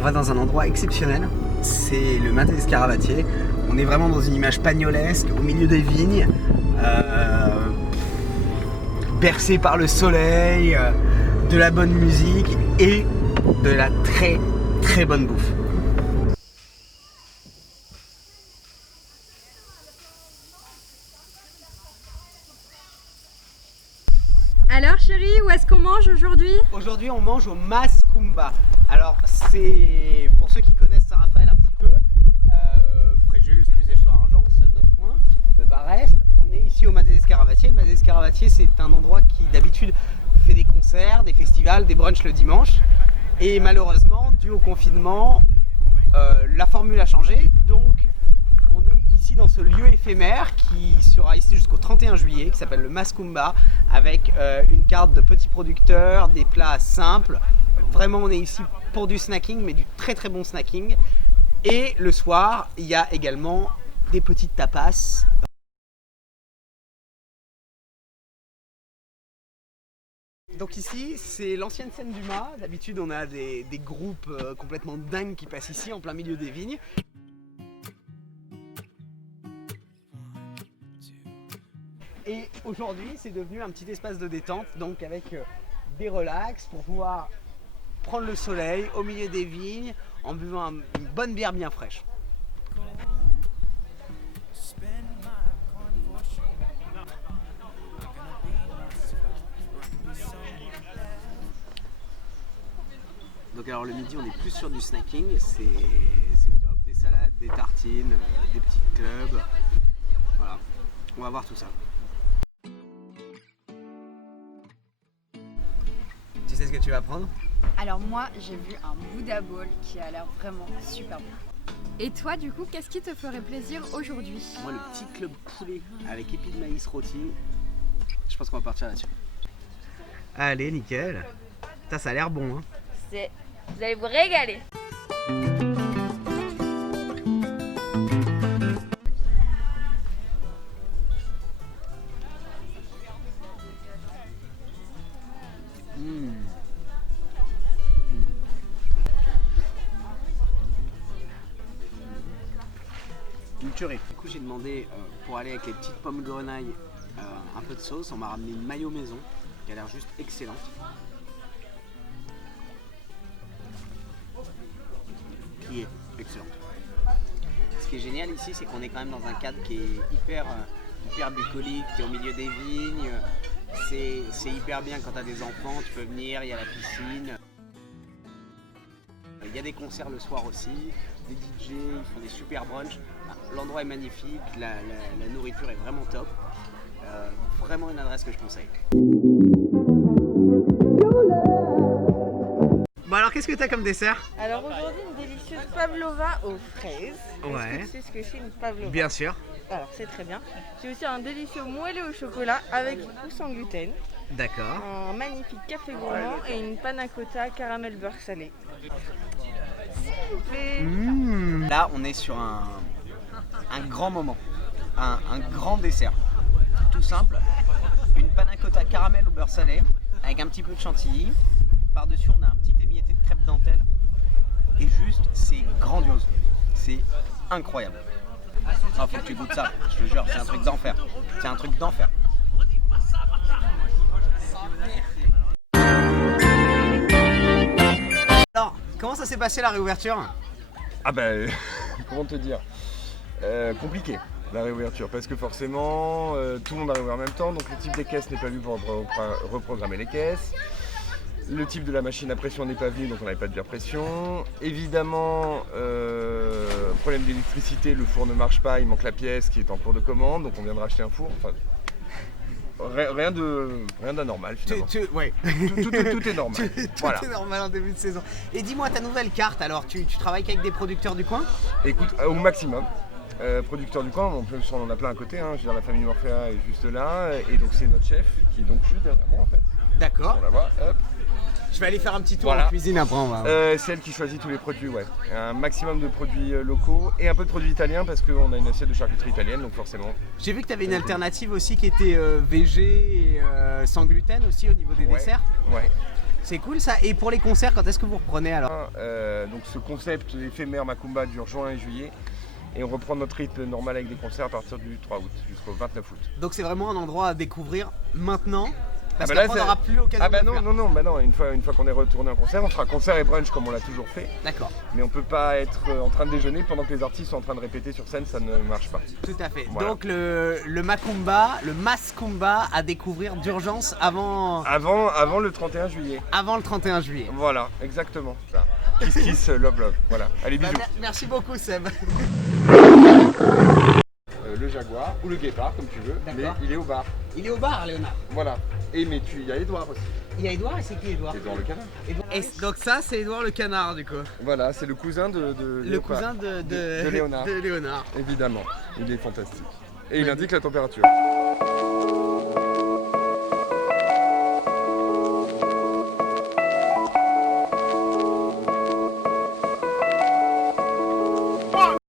on va dans un endroit exceptionnel, c'est le Maté des Scaravatiers. On est vraiment dans une image pagnolesque, au milieu des vignes, bercé par le soleil, de la bonne musique et de la très très bonne bouffe. Alors chérie, où est-ce qu'on mange aujourd'hui? Aujourd'hui on mange au Mascumba. Alors c'est, pour ceux qui connaissent Saint-Raphaël un petit peu, Fréjus, Puiset-sur-Argence, notre coin, le Var-Est, on est ici au Maté des Scaravatiers. Le Maté des Scaravatiers, c'est un endroit qui d'habitude fait des concerts, des festivals, des brunchs le dimanche. Et malheureusement, dû au confinement, la formule a changé. Donc on est ici dans ce lieu éphémère qui sera ici jusqu'au 31 juillet, qui s'appelle le Mascumba, avec une carte de petits producteurs, des plats simples. Vraiment on est ici pour du snacking, mais du très très bon snacking. Et le soir, il y a également des petites tapas. Donc ici, c'est l'ancienne scène du Mas. D'habitude, on a des groupes complètement dingues qui passent ici, en plein milieu des vignes. Et aujourd'hui, c'est devenu un petit espace de détente, donc avec des relax pour pouvoir prendre le soleil au milieu des vignes en buvant une bonne bière bien fraîche. Donc alors le midi on est plus sur du snacking, c'est top, des salades, des tartines, des petits clubs, voilà, on va voir tout ça. Tu sais ce que tu vas prendre? Alors moi j'ai vu un Buddha Bowl qui a l'air vraiment super bon. Et toi du coup, qu'est-ce qui te ferait plaisir aujourd'hui? Moi le petit club poulet avec épis de maïs rôti, je pense qu'on va partir là-dessus. Allez nickel, ça a l'air bon hein. Vous allez vous régaler. Une tuerie. Du coup j'ai demandé pour aller avec les petites pommes grenaille un peu de sauce. On m'a ramené une mayo maison qui a l'air juste excellente. Qui est excellente. Ce qui est génial ici, c'est qu'on est quand même dans un cadre qui est hyper bucolique. Tu es au milieu des vignes, c'est hyper bien quand tu as des enfants, tu peux venir, il y a la piscine. Il y a des concerts le soir aussi, des DJ, ils font des super brunchs. L'endroit est magnifique, la nourriture est vraiment top. Vraiment une adresse que je conseille. Bon alors qu'est-ce que tu as comme dessert? Alors aujourd'hui une délicieuse pavlova aux fraises. Ouais. Est-ce que tu sais ce que c'est une pavlova? Bien sûr. Alors c'est très bien. J'ai aussi un délicieux moelleux au chocolat avec ou sans gluten. D'accord. Un magnifique café gourmand et une panna cotta caramel beurre salé. S'il vous plaît. Là on est sur un grand moment, un grand dessert. Tout simple, une panna cotta caramel au beurre salé avec un petit peu de chantilly. Par-dessus on a un petit émietté de crêpe dentelle. Et juste c'est grandiose, c'est incroyable. Non, faut que tu goûtes ça, je te jure, c'est un truc d'enfer. C'est un truc d'enfer. Alors, comment ça s'est passé la réouverture? Ah ben, comment te dire, compliqué la réouverture, parce que forcément tout le monde arrive en même temps, donc le type des caisses n'est pas vu pour reprogrammer les caisses. Le type de la machine à pression n'est pas venu, donc on n'avait pas de bière pression. Évidemment, problème d'électricité, le four ne marche pas, il manque la pièce qui est en cours de commande, donc on vient de racheter un four. Enfin, rien d'anormal finalement. Ouais. Tout est normal. Voilà. Tout est normal en début de saison. Et dis-moi ta nouvelle carte, alors tu travailles qu'avec des producteurs du coin? Écoute, au maximum. Producteur du coin, on en a plein à côté, hein. Je veux dire, la famille Morphea est juste là, et donc c'est notre chef qui est donc juste derrière moi en fait. D'accord. On la voit, hop. Je vais aller faire un petit tour Voilà. en cuisine après. C'est elle qui choisit tous les produits, ouais. Un maximum de produits locaux et un peu de produits italiens parce qu'on a une assiette de charcuterie italienne, donc forcément. J'ai vu que tu avais une alternative aussi qui était végé et sans gluten aussi au niveau des desserts. Ouais. C'est cool ça. Et pour les concerts, quand est-ce que vous reprenez alors? Donc ce concept éphémère Macumba dure juin et juillet. Et on reprend notre rythme normal avec des concerts à partir du 3 août jusqu'au 29 août. Donc c'est vraiment un endroit à découvrir maintenant. Parce Ah bah là, qu'après on n'aura plus l'occasion Ah bah de le non, faire. non, une fois qu'on est retourné en concert, on fera concert et brunch comme on l'a toujours fait. D'accord, Mais on peut pas être en train de déjeuner pendant que les artistes sont en train de répéter sur scène, ça ne marche pas. tout à fait. Voilà. Donc le Macumba, le Mascumba à découvrir d'urgence avant Avant le 31 juillet. le 31 juillet. Voilà, exactement. Ça. Kiss kiss, love love. Voilà. Allez, Bah, bisous. merci beaucoup Seb. Le jaguar ou le guépard comme tu veux, mais D'accord. il est au bar. Il est au bar Léonard. Voilà. Et mais il y a Edouard aussi. Il y a Edouard et c'est qui Edouard? Edouard le canard. Et donc ça c'est Edouard le canard du coup. Voilà, c'est le cousin de Le Léopard. cousin de Léonard. de Léonard. Évidemment, il est fantastique. Et il indique la température.